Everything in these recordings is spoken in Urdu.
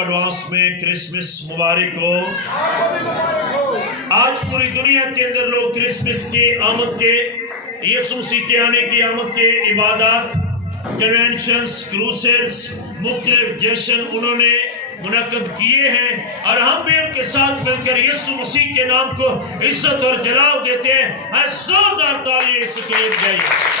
ایڈوانس میں کرسمس مبارک ہو۔ آج پوری دنیا کے اندر لوگ کرسمس کی آمد کے، یسوع مسیح کے آنے کی آمد کے عبادات، کنونشنز، کروسیڈز، مختلف جشن انہوں نے منعقد کیے ہیں، اور ہم بھی ان کے ساتھ مل کر یسوع مسیح کے نام کو عزت اور جلال دیتے ہیں۔ زوردار تالی اس کے لیے بجائیے۔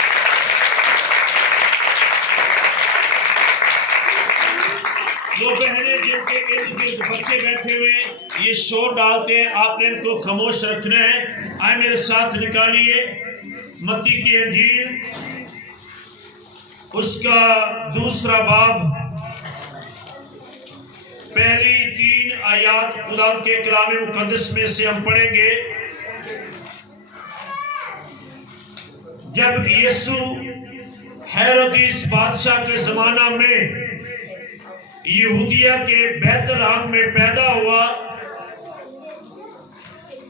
وہ بہنیں جن کے ارد گرد بچے بیٹھے ہوئے یہ شور ڈالتے ہیں، آپ نے ان کو خاموش رکھنا ہے۔ آئے میرے ساتھ نکالیے متی کی انجیل، اس کا 2 باب، پہلی 3 آیات خدا کے کلام مقدس میں سے ہم پڑھیں گے۔ جب یسوع ہیرودیس بادشاہ کے زمانہ میں یہودیہ کے بیت لحم میں پیدا ہوا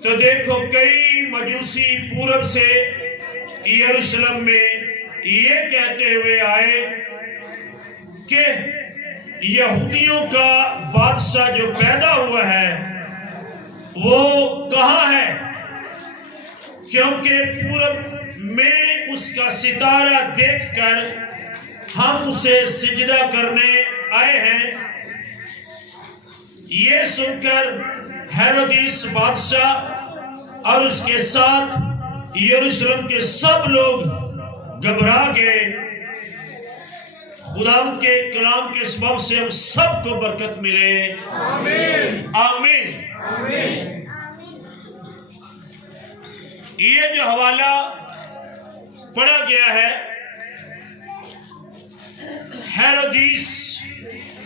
تو دیکھو کئی مجوسی پورب سے یروشلم میں یہ کہتے ہوئے آئے کہ یہودیوں کا بادشاہ جو پیدا ہوا ہے وہ کہاں ہے، کیونکہ پورب میں اس کا ستارہ دیکھ کر ہم اسے سجدہ کرنے آئے ہیں۔ یہ سن کر ہیرودیس بادشاہ اور اس کے ساتھ یروشلم کے سب لوگ گھبرا گئے۔ خدا کے کلام کے سبب سے ہم سب کو برکت ملے، آمین آمین۔ یہ جو حوالہ پڑھا گیا ہے ہیرودیس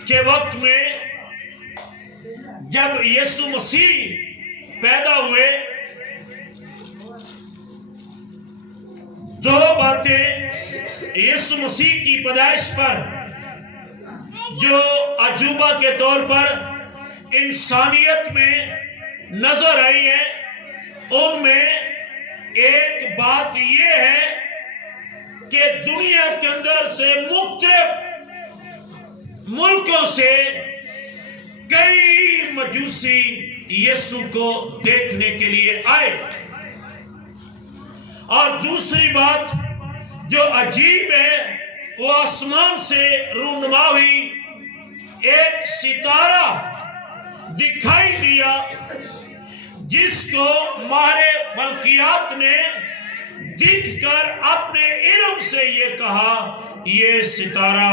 کے وقت میں جب یسوع مسیح پیدا ہوئے، 2 باتیں یسوع مسیح کی پیدائش پر جو عجوبہ کے طور پر انسانیت میں نظر آئی ہے، ان میں ایک بات یہ ہے کہ دنیا کے اندر سے مختلف ملکوں سے کئی مجوسی یسوع کو دیکھنے کے لیے آئے، اور دوسری بات جو عجیب ہے وہ آسمان سے رونما ہوئی ایک ستارہ دکھائی دیا، جس کو ماہر فلکیات نے دیکھ کر اپنے علم سے یہ کہا یہ ستارہ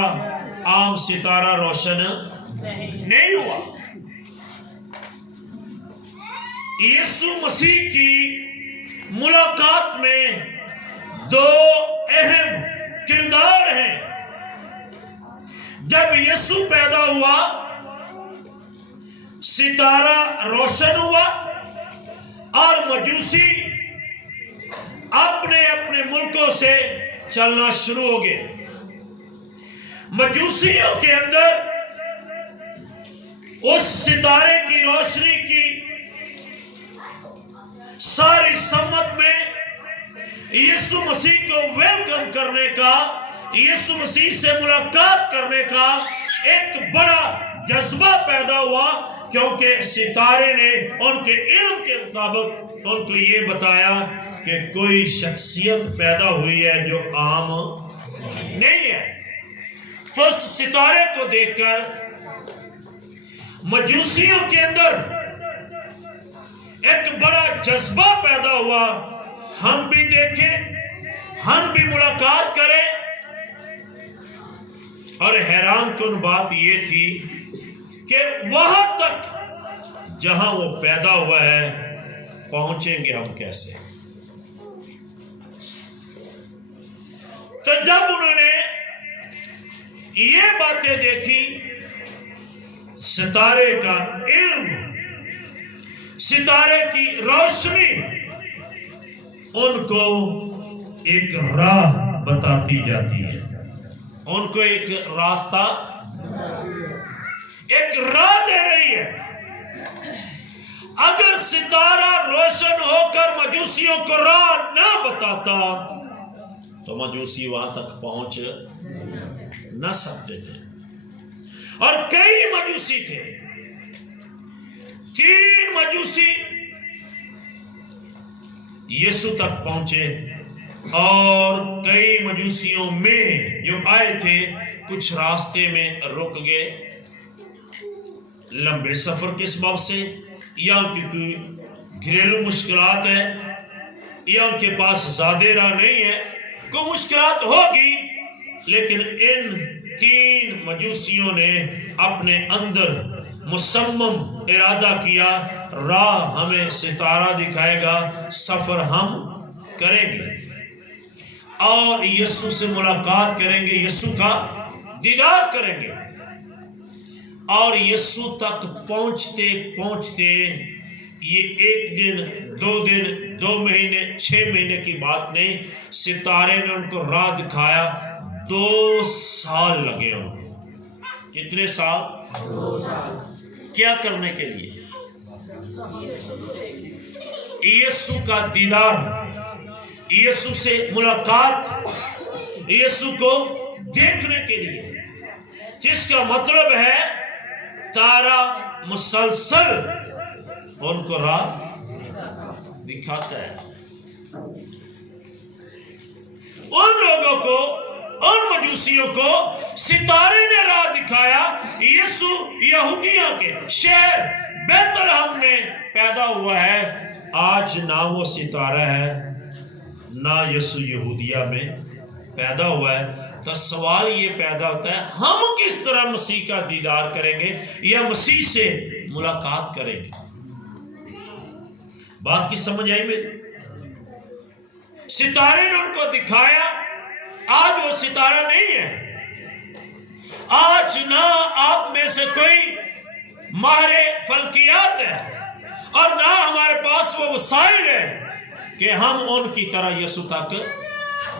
عام ستارہ روشن نہیں ہوا۔ یسوع مسیح کی ملاقات میں 2 اہم کردار ہیں۔ جب یسوع پیدا ہوا ستارہ روشن ہوا اور مجوسی اپنے اپنے ملکوں سے چلنا شروع ہو گئے۔ مجوسیوں کے اندر اس ستارے کی روشنی کی ساری سمت میں یسوع مسیح کو ویلکم کرنے کا، یسوع مسیح سے ملاقات کرنے کا ایک بڑا جذبہ پیدا ہوا، کیونکہ ستارے نے ان کے علم کے مطابق ان کو یہ بتایا کہ کوئی شخصیت پیدا ہوئی ہے جو عام نہیں ہے۔ تو اس ستارے کو دیکھ کر مجوسیوں کے اندر ایک بڑا جذبہ پیدا ہوا، ہم بھی دیکھیں، ہم بھی ملاقات کریں۔ اور حیران کن بات یہ تھی کہ وہاں تک جہاں وہ پیدا ہوا ہے پہنچیں گے ہم کیسے؟ تو جب انہوں نے یہ باتیں دیکھی، ستارے کا علم، ستارے کی روشنی ان کو ایک راہ بتاتی جاتی ہے، ان کو ایک راستہ، ایک راہ دے رہی ہے۔ اگر ستارہ روشن ہو کر مجوسیوں کو راہ نہ بتاتا تو مجوسی وہاں تک پہنچ نہ سکتے تھے۔ اور کئی مجوسی تھے. 3 مجوسی یسوع تک پہنچے اور کئی مجوسیوں میں جو آئے تھے کچھ راستے میں رک گئے لمبے سفر کے سبب سے, یا ان کی کوئی گھریلو مشکلات ہے, یا ان کے پاس زیادہ راہ نہیں ہے, کوئی مشکلات ہوگی. لیکن ان 3 مجوسیوں نے اپنے اندر مصمم ارادہ کیا, راہ ہمیں ستارہ دکھائے گا, سفر ہم کریں گے اور یسوع سے ملاقات کریں گے, یسوع کا دیدار کریں گے. اور یسوع تک پہنچتے پہنچتے یہ 1 دن 2 دن 2 مہینے 6 مہینے کی بات نہیں, ستارے نے ان کو راہ دکھایا. 2 سال لگے ان کو. کتنے سال؟ 2 سال. کیا کرنے کے لیے؟ یسوع کا دیدار, یسوع سے ملاقات, یسوع کو دیکھنے کے لیے, جس کا مطلب ہے تارا مسلسل ان کو راہ دکھاتا ہے. ان لوگوں کو, ان مجوسیوں کو ستارے نے راہ دکھایا. یسوع یہودیہ کے شہر بیت لحم میں پیدا ہوا ہے. آج نہ وہ ستارہ ہے نہ یسوع یہودیہ میں پیدا ہوا ہے. تو سوال یہ پیدا ہوتا ہے, ہم کس طرح مسیح کا دیدار کریں گے یا مسیح سے ملاقات کریں گے؟ بات کی سمجھ آئی میری؟ ستارے نے ان کو دکھایا. آج وہ ستارہ نہیں ہے. آج نہ آپ میں سے کوئی ماہر فلکیات ہے اور نہ ہمارے پاس وہ وسائل ہے کہ ہم ان کی طرح یسوع تک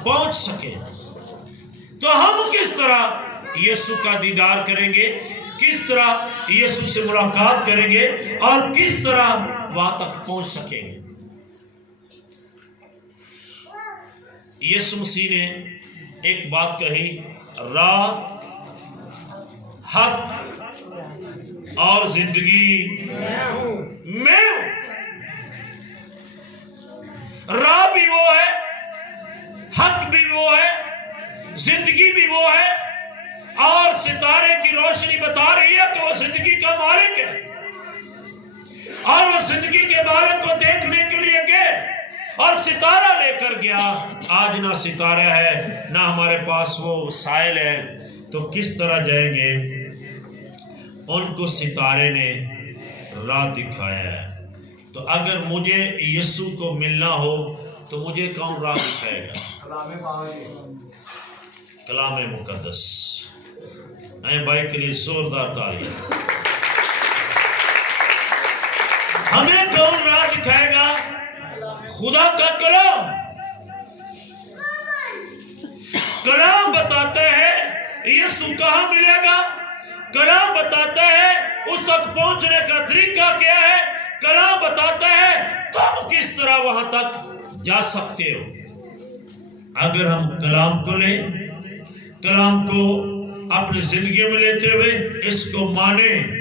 پہنچ سکیں. تو ہم کس طرح یسوع کا دیدار کریں گے, کس طرح یسوع سے ملاقات کریں گے اور کس طرح وہاں تک پہنچ سکیں گے؟ یسوع مسیح نے ایک بات کہی, راہ, حق اور زندگی میں ہوں. راہ بھی وہ ہے, حق بھی وہ ہے, زندگی بھی وہ ہے. اور ستارے کی روشنی بتا رہی ہے کہ وہ زندگی کا مالک ہے, اور وہ زندگی کے مالک کو دیکھنے کے لیے گئے اور ستارہ لے کر گیا. آج نہ ستارہ ہے نہ ہمارے پاس وہ وسائل ہے, تو کس طرح جائیں گے؟ ان کو ستارے نے راہ دکھایا ہے. تو اگر مجھے یسوع کو ملنا ہو تو مجھے کون راہ دکھائے گا؟ کلام مقدس. بھائی کے لیے زوردار تعریف. ہمیں کون راہ دکھائے گا؟ خدا کا کلام. کلام بتاتا ہے یسوع کہاں ملے گا, کلام بتاتا ہے اس تک پہنچنے کا طریقہ کیا ہے, کلام بتاتا ہے تم کس طرح وہاں تک جا سکتے ہو. اگر ہم کلام کو لیں, کلام کو اپنی زندگی میں لیتے ہوئے اس کو مانیں,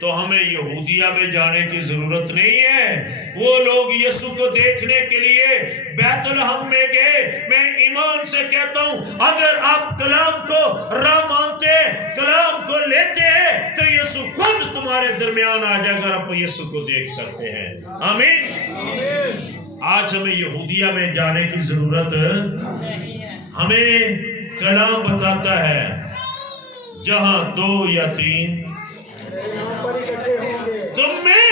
تو ہمیں یہودیہ میں جانے کی ضرورت نہیں ہے. وہ لوگ یسوع کو دیکھنے کے لیے بیت لحم میں گئے. میں ایمان سے کہتا ہوں, اگر آپ کلام کو راہ مانتے, کلام کو لیتے ہیں, تو یسوع خود تمہارے درمیان آ جائے گا, آپ یسوع کو دیکھ سکتے ہیں. آمین. آج ہمیں یہودیہ میں جانے کی ضرورت نہیں ہے. ہمیں کلام بتاتا ہے جہاں 2 یا 3 تم میں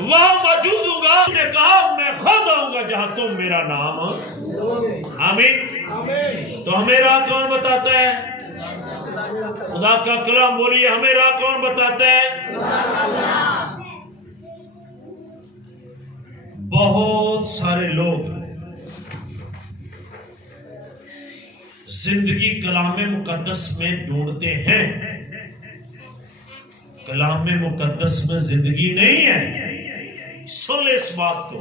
وہاں موجود ہوں گا. نے کہا میں خود آؤں گا جہاں تم میرا نام. آمین. تو ہمیں راہ کون بتاتا ہے؟ خدا کا کلام. بولیے, ہمیں راہ کون بتاتا ہے؟ بہت سارے لوگ زندگی کلام مقدس میں ڈھونڈتے ہیں. کلام مقدس میں زندگی نہیں ہے. سن لے اس بات کو.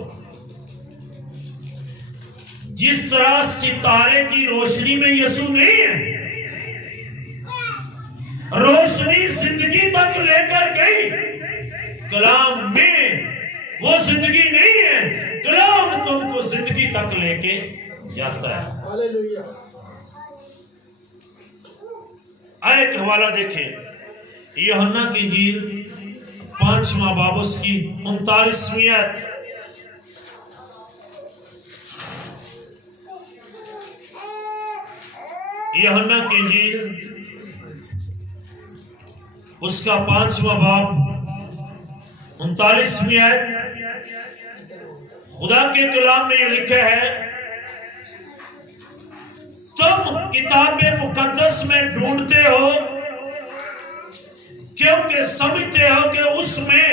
جس طرح ستارے کی روشنی میں یسوع نہیں ہے, روشنی زندگی تک لے کر گئی. کلام میں وہ زندگی نہیں ہے، کلام تم کو زندگی تک لے کے جاتا ہے. ایک حوالہ دیکھیں، یوحنا کی انجیل 5واں باب اس کی 39ویں آیت. یوحنا کی انجیل اس کا 5واں باب 39ویں آیت. خدا کے کلام میں یہ لکھا ہے، تم کتاب مقدس میں ڈھونڈتے ہو کیونکہ سمجھتے ہو کہ اس میں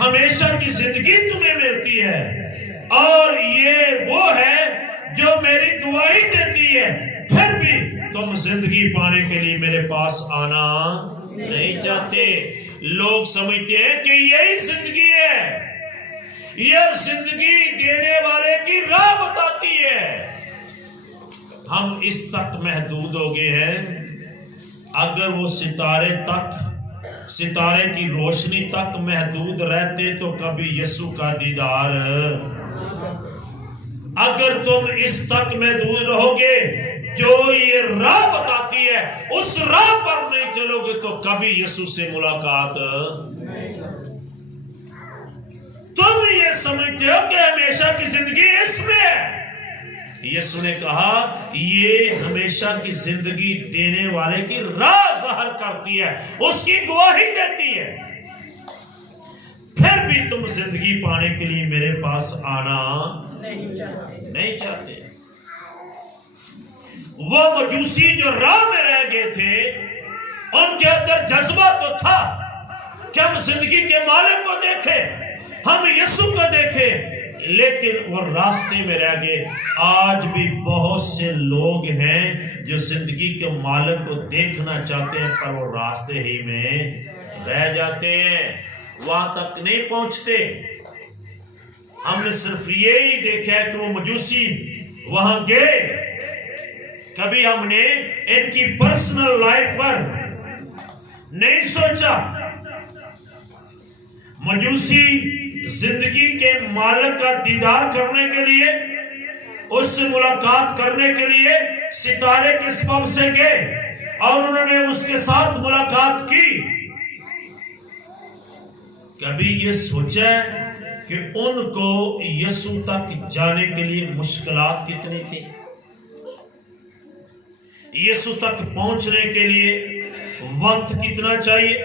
ہمیشہ کی زندگی تمہیں ملتی ہے، اور یہ وہ ہے جو میری گواہی دیتی ہے. پھر بھی تم زندگی پانے کے لیے میرے پاس آنا نہیں چاہتے. لوگ سمجھتے ہیں کہ یہی زندگی ہے، یہ زندگی دینے والے کی راہ بتاتی ہے. ہم اس تک محدود ہو گئے ہیں. اگر وہ ستارے کی روشنی تک محدود رہتے تو کبھی یسوع کا دیدار. اگر تم اس تک محدود رہو گے جو یہ راہ بتاتی ہے، اس راہ پر نہیں چلو گے تو کبھی یسوع سے ملاقات. تم یہ سمجھتے ہو کہ ہمیشہ کی زندگی اس میں ہے. یسوع نے کہا یہ ہمیشہ کی زندگی دینے والے کی راہ ظاہر کرتی ہے، اس کی گواہی دیتی ہے. پھر بھی تم زندگی پانے کے لیے میرے پاس آنا نہیں چاہتے. وہ مجوسی جو راہ میں رہ گئے تھے، ان کے اندر جذبہ تو تھا کہ ہم زندگی کے مالک کو دیکھیں، ہم یسوع کو دیکھیں، لیکن وہ راستے میں رہ گئے. آج بھی بہت سے لوگ ہیں جو زندگی کے مالک کو دیکھنا چاہتے ہیں پر وہ راستے ہی میں رہ جاتے ہیں، وہاں تک نہیں پہنچتے. ہم نے صرف یہی دیکھا ہے کہ وہ مجوسی وہاں گئے. کبھی ہم نے ان کی پرسنل لائف پر نہیں سوچا. مجوسی زندگی کے مالک کا دیدار کرنے کے لیے، اس سے ملاقات کرنے کے لیے ستارے کے سبب سے گئے اور انہوں نے اس کے ساتھ ملاقات کی. کبھی یہ سوچا کہ ان کو یسوع تک جانے کے لیے مشکلات کتنی تھی؟ یسوع تک پہنچنے کے لیے وقت کتنا چاہیے؟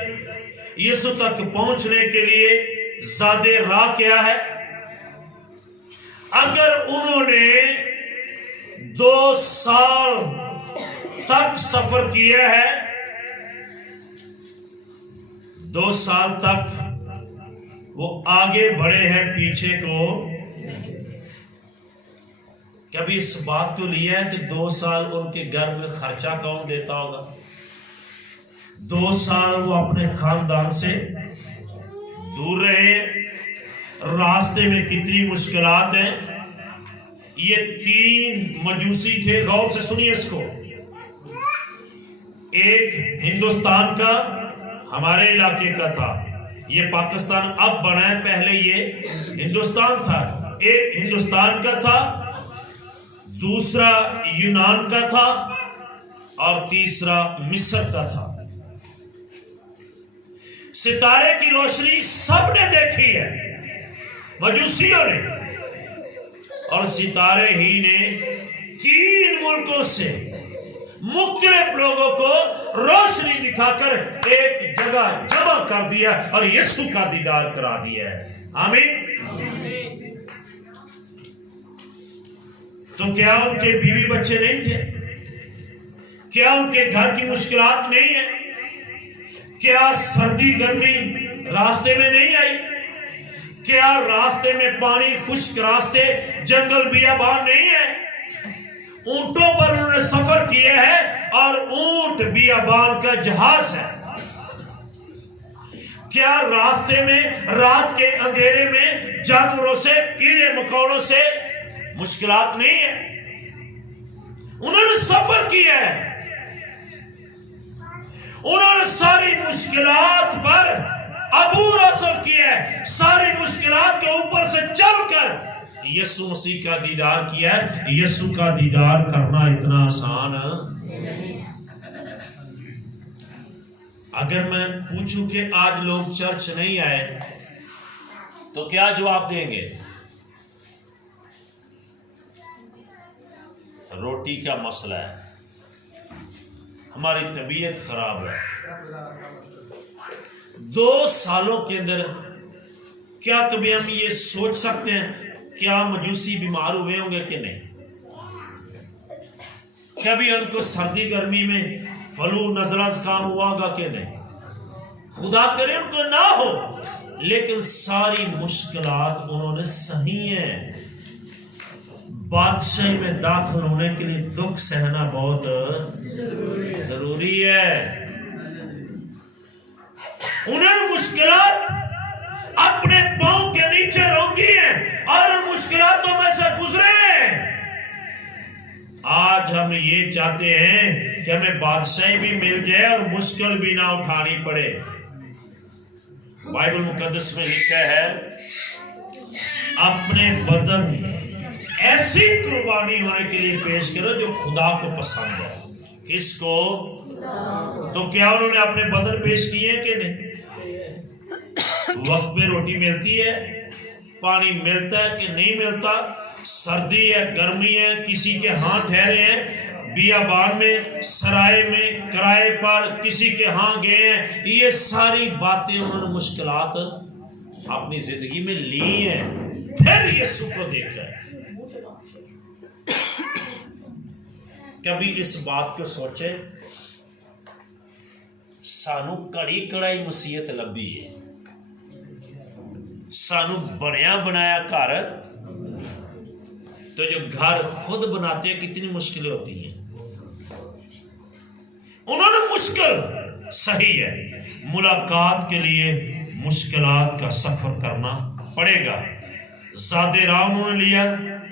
یسوع تک پہنچنے کے لیے زیادہ راہ کیا ہے؟ اگر انہوں نے 2 سال تک سفر کیا ہے، 2 سال تک وہ آگے بڑھے ہیں، پیچھے کو کبھی اس بات تو لیا ہے کہ 2 سال ان کے گھر میں خرچہ کون دیتا ہوگا؟ 2 سال وہ اپنے خاندان سے دور رہے، راستے میں کتنی مشکلات ہیں. یہ 3 مجوسی تھے، غور سے سنیے اس کو. ایک ہندوستان کا، ہمارے علاقے کا تھا، یہ پاکستان اب بنا ہے، پہلے یہ ہندوستان تھا. ایک ہندوستان کا تھا، دوسرا یونان کا تھا اور تیسرا مصر کا تھا. ستارے کی روشنی سب نے دیکھی ہے، مجوسیوں نے، اور ستارے ہی نے 3 ملکوں سے مختلف لوگوں کو روشنی دکھا کر ایک جگہ جمع کر دیا اور یسوع کا دیدار کرا دیا ہے. آمین. تو کیا ان کے بیوی بچے نہیں تھے؟ کیا ان کے گھر کی مشکلات نہیں ہیں؟ کیا سردی گرمی راستے میں نہیں آئی؟ کیا راستے میں پانی خشک راستے، جنگل بیابان نہیں ہے؟ اونٹوں پر انہوں نے سفر کیا ہے اور اونٹ بیابان کا جہاز ہے. کیا راستے میں رات کے اندھیرے میں جانوروں سے، کیڑے مکوڑوں سے مشکلات نہیں ہے؟ انہوں نے سفر کیا ہے. انہوں نے ساری مشکلات پر عبور حاصل کیا ہے، ساری مشکلات کے اوپر سے چل کر یسوع مسیح کا دیدار کیا ہے۔ یسوع کا دیدار کرنا اتنا آسان ہے۔ اگر میں پوچھوں کہ آج لوگ چرچ نہیں آئے تو کیا جواب دیں گے؟ روٹی کا مسئلہ ہے، ہماری طبیعت خراب ہے۔ 2 سالوں کے اندر کیا کبھی ہم یہ سوچ سکتے ہیں کیا مجوسی بیمار ہوئے ہوں گے کہ نہیں؟ کبھی ان کو سردی گرمی میں فلو نزلہ زکام ہوا گا کہ نہیں؟ خدا کرے ان کو نہ ہو، لیکن ساری مشکلات انہوں نے صحیح ہیں۔ بادشاہی میں داخل ہونے کے لیے دکھ سہنا بہت ضروری ہے۔ انہوں نے مشکلات اپنے پاؤں کے نیچے روکی ہیں اور ان مشکلاتوں میں سے گزرے ہیں۔ آج ہم یہ چاہتے ہیں کہ ہمیں بادشاہی بھی مل جائے اور مشکل بھی نہ اٹھانی پڑے۔ بائبل مقدس میں لکھا ہے اپنے بدن ایسی قربانی ہونے کے لیے پیش کرو جو خدا کو پسند ہے۔ کس کو؟ تو کیا انہوں نے اپنے بدن پیش کیے کہ نہیں؟ وقت پہ روٹی ملتی ہے، پانی ملتا ہے کہ نہیں ملتا، سردی ہے گرمی ہے، کسی کے ہاں ٹھہرے ہیں، بیابان میں، سرائے میں، کرائے پر کسی کے ہاں گئے ہیں، یہ ساری باتیں انہوں نے مشکلات اپنی زندگی میں لی ہیں، پھر یسوع کو دیکھا ہے۔ کبھی اس بات کو سوچے سانو کڑی کڑائی مسیحت لبھی ہے، سانو بنیا بنایا گھر، تو جو گھر خود بناتے ہیں کتنی مشکلیں ہوتی ہیں۔ انہوں نے مشکل صحیح ہے، ملاقات کے لیے مشکلات کا سفر کرنا پڑے گا۔ زیادہ راہ انہوں نے لیا،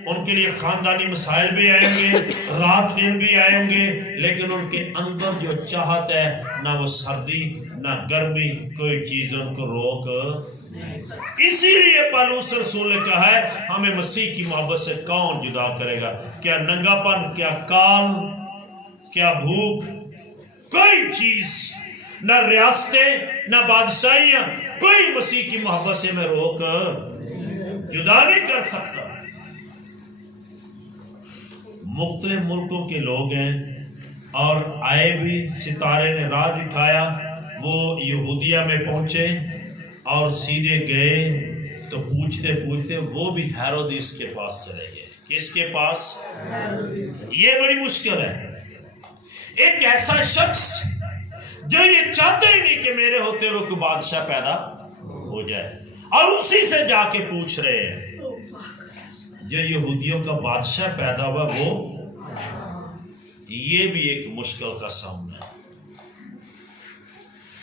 ان کے لیے خاندانی مسائل بھی آئیں گے، رات دن بھی آئیں گے، لیکن ان کے اندر جو چاہت ہے نہ وہ سردی نہ گرمی کوئی چیز ان کو روک۔ اسی لیے پالوس رسول نے کہا ہے ہمیں مسیح کی محبت سے کون جدا کرے گا؟ کیا ننگا پن، کیا کال، کیا بھوک، کوئی چیز، نہ ریاستیں نہ بادشاہیاں، کوئی مسیح کی محبت سے میں روک جدا نہیں کر سکتا۔ مختلف ملکوں کے لوگ ہیں اور آئے بھی، ستارے نے راہ دکھایا، وہ یہودیہ میں پہنچے اور سیدھے گئے تو پوچھتے پوچھتے وہ بھی ہیرودیس کے پاس چلے گئے۔ کس کے پاس؟ یہ بڑی مشکل ہے۔ ایک ایسا شخص جو یہ چاہتا ہی نہیں کہ میرے ہوتے ہوئے کوئی بادشاہ پیدا ہو جائے، اور اسی سے جا کے پوچھ رہے ہیں۔ جو یہودیوں کا بادشاہ پیدا ہوا وہ، یہ بھی ایک مشکل کا سامنا ہے۔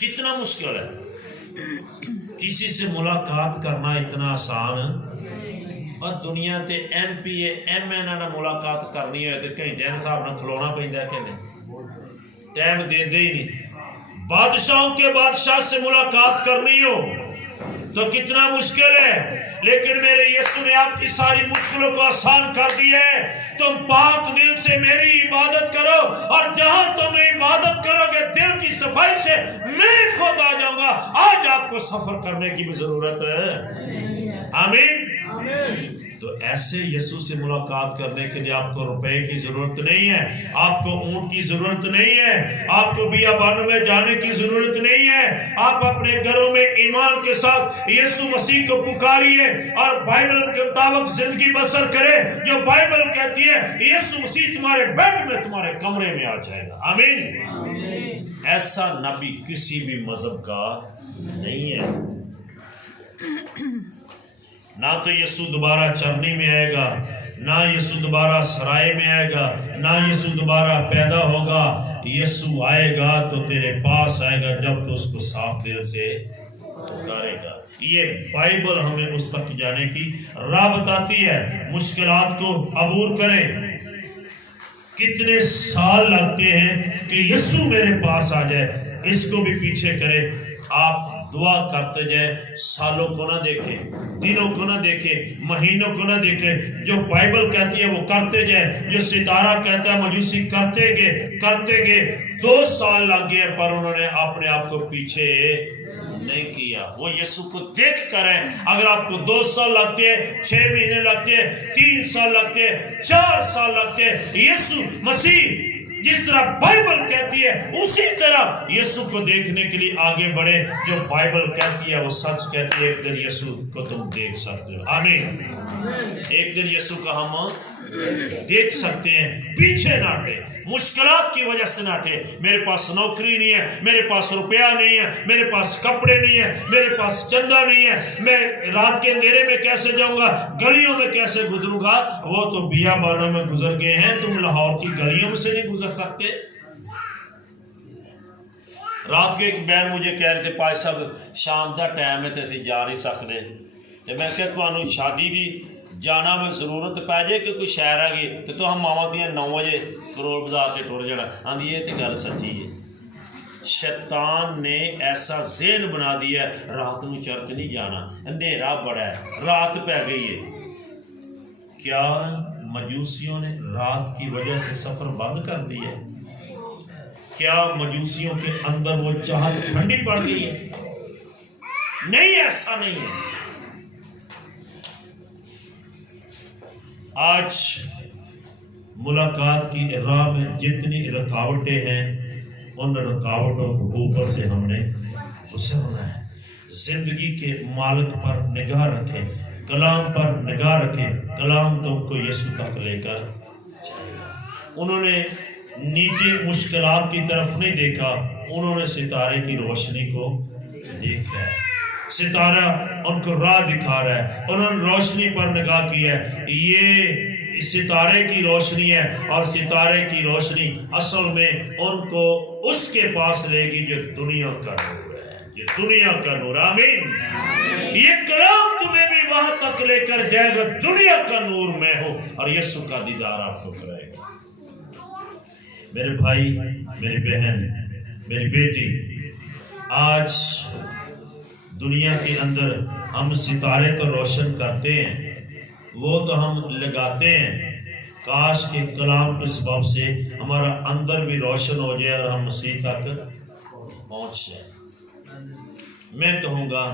کتنا مشکل ہے، کسی سے ملاقات کرنا اتنا آسان، اور دنیا تے M P A M N A ملاقات کرنی ہے تو کہیں جن صاحب نہ کھلونا پہنتا کہ نہیں، ٹائم دے دے ہی نہیں۔ بادشاہوں کے بادشاہ سے ملاقات کرنی ہو تو کتنا مشکل ہے، لیکن میرے یسوع نے آپ کی ساری مشکلوں کو آسان کر دی ہے۔ تم پاک دل سے میری عبادت کرو، اور جہاں تم عبادت کرو گے دل کی صفائی سے، میں خود آ جاؤں گا۔ آج آپ کو سفر کرنے کی بھی ضرورت ہے۔ آمین۔ تو ایسے یسوع سے ملاقات کرنے کے لیے آپ کو روپے کی ضرورت نہیں ہے، آپ کو اونٹ کی ضرورت نہیں ہے، آپ کو بیابانوں میں جانے کی ضرورت نہیں ہے۔ آپ اپنے گھروں میں ایمان کے ساتھ یسوع مسیح کو پکاریے اور بائبل کے مطابق زندگی بسر کرے۔ جو بائبل کہتی ہے یسوع مسیح تمہارے بیڈ میں، تمہارے کمرے میں آ جائے گا۔ آمین۔ ایسا نبی کسی بھی مذہب کا نہیں ہے۔ نہ تو یسوع دوبارہ چرنی میں آئے گا، نہ یسوع دوبارہ سرائے میں آئے گا، نہ یسوع دوبارہ پیدا ہوگا۔ یسوع آئے گا تو تیرے پاس آئے گا جب تو اس کو صاف دل سے پکارے گا۔ یہ بائبل ہمیں اس تک جانے کی راہ بتاتی ہے۔ مشکلات کو عبور کریں۔ کتنے سال لگتے ہیں کہ یسوع میرے پاس آ جائے، اس کو بھی پیچھے کرے. آپ دعا کرتے جائیں, سالوں کو نہ دیکھیں, دنوں کو نہ دیکھیں, مہینوں کو نہ دیکھیں. جو بائبل کہتی ہے وہ کرتے جائیں, جو ستارہ کہتا ہے مجوسی کرتے گئے. 2 سال لگ گئے پر انہوں نے اپنے آپ کو پیچھے نہیں کیا. وہ یسوع کو دیکھ کر ہیں. اگر آپ کو 2 سال لگتے ہیں, 6 مہینے لگتے ہیں, 3 سال لگتے ہیں, 4 سال لگتے ہیں, یسوع مسیح جس طرح بائبل کہتی ہے اسی طرح یسوع کو دیکھنے کے لیے آگے بڑھے. جو بائبل کہتی ہے وہ سچ کہتی ہے. ایک دن یسوع کو تم دیکھ سکتے ہو. آمین. ایک دن یسوع کو ہم دیکھ سکتے ہیں. پیچھے نہ ہٹے, مشکلات کی وجہ سے نہ ہٹے. میرے پاس نوکری نہیں ہے, میرے پاس روپیہ نہیں ہے, میرے پاس کپڑے نہیں ہے, میرے پاس چندہ نہیں ہے, میں رات کے اندھیرے میں کیسے جاؤں گا, گلیوں میں کیسے گزروں گا. وہ تو بیابانوں میں گزر گئے ہیں, تم لاہور کی گلیوں میں سے نہیں گزر سکتے. رات کے ایک بہن مجھے کہہ رہے تھے, پائی صاحب شام کا ٹائم ہے تو اسی جا نہیں سکتے. تو میں کہ تمہیں شادی دی جانا میں ضرورت پی جائے کہ کوئی شہر آ گئی تو ہم ماوا دیا 9 بجے کروڑ بازار سے ٹر جانا. ہاں یہ تو گل سچی ہے. شیطان نے ایسا ذہن بنا دیا ہے رات کو چرچ نہیں جانا, اندھیرا بڑا ہے, رات پہ گئی ہے. کیا مجوسیوں نے رات کی وجہ سے سفر بند کر دیا ہے؟ کیا مجوسیوں کے اندر وہ چاہت ٹھنڈی پڑ گئی ہے؟ نہیں, ایسا نہیں ہے. آج ملاقات کی راہ میں جتنی رکاوٹیں ہیں ان رکاوٹوں کو اوپر سے ہم نے گزرنا ہے. زندگی کے مالک پر نگاہ رکھیں, کلام پر نگاہ رکھیں. کلام تم کو یسوع تک لے کر جائے گا. انہوں نے نیچے مشکلات کی طرف نہیں دیکھا, انہوں نے ستارے کی روشنی کو دیکھا ہے. ستارہ ان کو راہ دکھا رہا ہے, انہوں نے روشنی پر نگاہ کی ہے. یہ ستارے کی روشنی ہے اور ستارے کی روشنی اصل میں ان کو اس کے پاس لے گی جو دنیا کا نور ہے, جو دنیا کا نور. آمین. یہ کلام تمہیں بھی وہاں تک لے کر جائے گا. دنیا کا نور میں ہو اور یسوع کا دیدار آپ کو کرائے گا. میرے بھائی, میری بہن, میری بیٹی, آج دنیا کے اندر ہم ستارے تو روشن کرتے ہیں, وہ تو ہم لگاتے ہیں. کاش کے کلام کے سبب سے ہمارا اندر بھی روشن ہو جائے اور ہم مسیح تک پہنچ جائیں. میں کہوں گا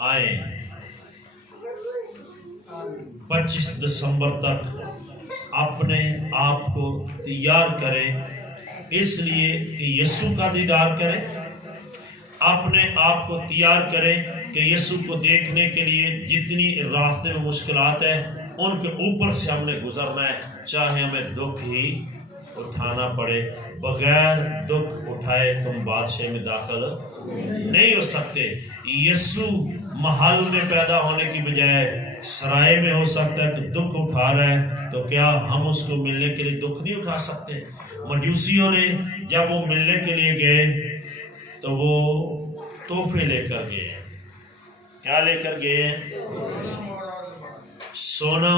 آئیں 25 دسمبر تک اپنے آپ کو تیار کریں, اس لیے کہ یسوع کا دیدار کریں. اپنے آپ کو تیار کریں کہ یسوع کو دیکھنے کے لیے جتنی راستے میں مشکلات ہیں ان کے اوپر سے ہم نے گزرنا ہے, چاہے ہمیں دکھ ہی اٹھانا پڑے. بغیر دکھ اٹھائے تم بادشاہ میں داخل نہیں ہو سکتے. یسوع محل میں پیدا ہونے کی بجائے سرائے میں ہو سکتا ہے کہ دکھ اٹھا رہا ہے, تو کیا ہم اس کو ملنے کے لیے دکھ نہیں اٹھا سکتے؟ مجوسیوں نے جب وہ ملنے کے لیے گئے تو وہ تحفے لے کر گئے. کیا لے کر گئے؟ سونا,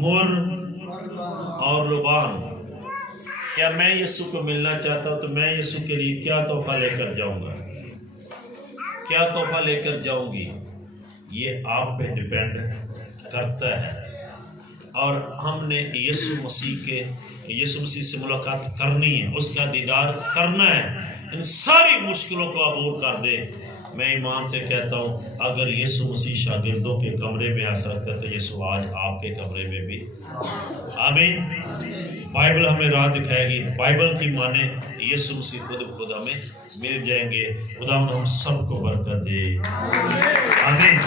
مر اور لبان. کیا میں یسوع کو ملنا چاہتا ہوں تو میں یسوع کے لیے کیا تحفہ لے کر جاؤں گا, کیا تحفہ لے کر جاؤں گی؟ یہ آپ پہ ڈیپینڈ کرتا ہے. اور ہم نے یسوع مسیح سے ملاقات کرنی ہے, اس کا دیدار کرنا ہے. ان ساری مشکلوں کو عبور کر دے. میں ایمان سے کہتا ہوں اگر یسوع مسیح شاگردوں کے کمرے میں آ سکتا ہے تو یسوع آج آپ کے کمرے میں بھی. آمین. بائبل ہمیں راہ دکھائے گی, بائبل کی مانے یسوع مسیح خود ہمیں مل جائیں گے. خدا ہم سب کو برکت دے. آمین.